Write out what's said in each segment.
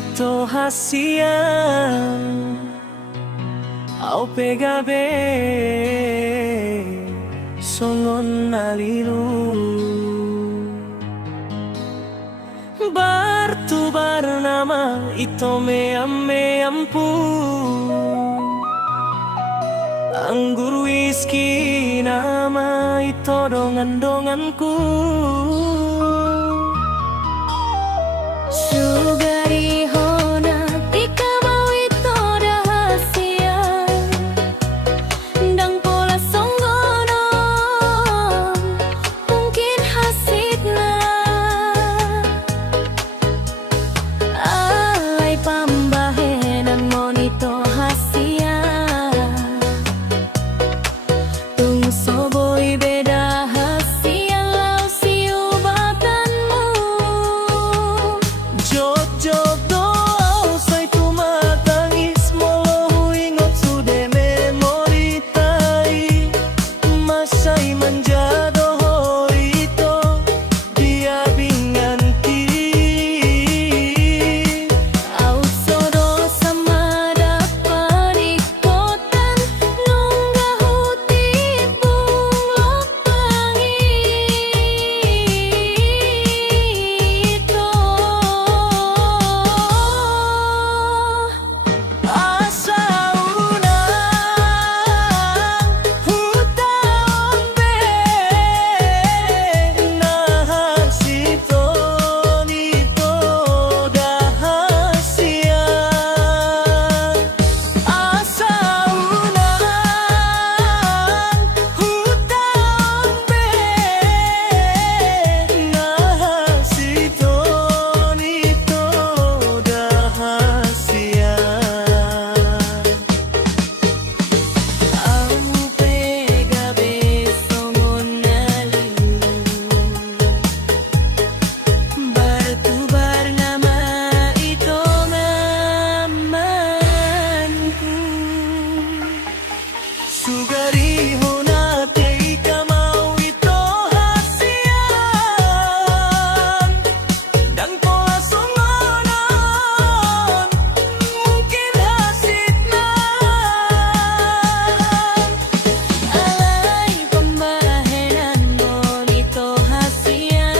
ito hasian au pegabe songon nalilu bartubar nama ito meampu anggur whisky nama ito dongan-donganku Sugari hona tika mau ito rahasian Dang pola songgonon mungkin hasidna Alay pambahenan monito hasian Tung soboy beda hasian lau siubatanmu Jod doa usai tumatangis molo ingot sude memori tai masai manjado horito dia binganti Au sodo sama dapat ikotan nunggah huti bung lopangi ito asa unang hutaon be nahasito nito dahasian asa unang hutaon be nahasito nito dahasian Au pegabe songon nalilu Bartubar nama ito mamanku Sugari hona tika mau ito hasian dan pola songonon mungkin hasidna Alay pambahenan monito hasian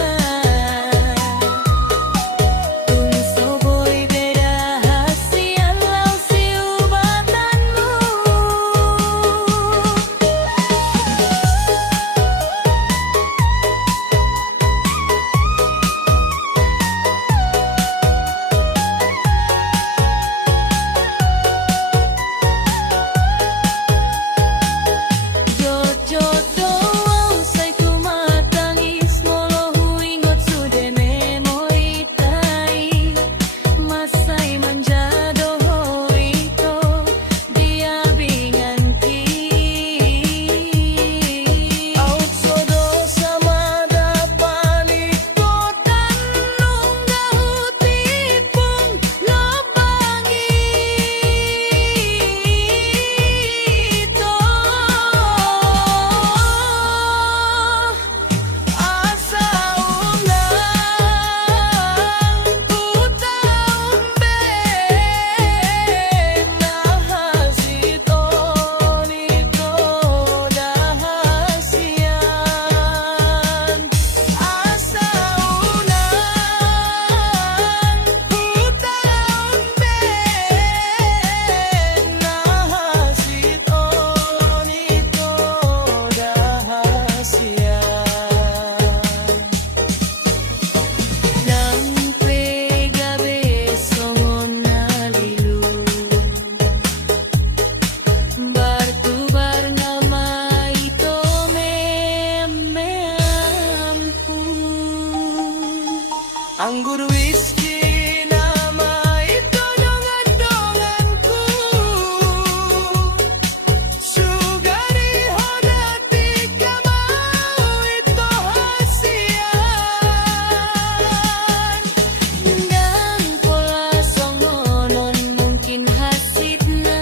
Tung soboy beda hasian lau siubatanmu Jod doa usai tumatangis molo huingot sude memori tai masai manjado ito dia binganti Out sodo sama dapat ikotan nunggah huti pung lopangi ito asa unang hutaon be nahasito nito dahasian asa unang hutaon be nahasito nito dahasian Dang pegabe songon nalilu Bartubar ngama ito meampu anggur whisky nama itu dongan-donganku Sugari hona tika mau itu hasian Dan pola songgonon mungkin hasidna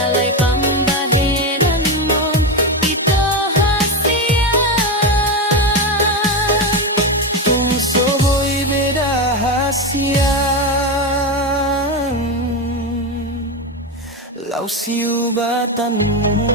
Alay pambahenan mon ito hasian Lau siubatanmu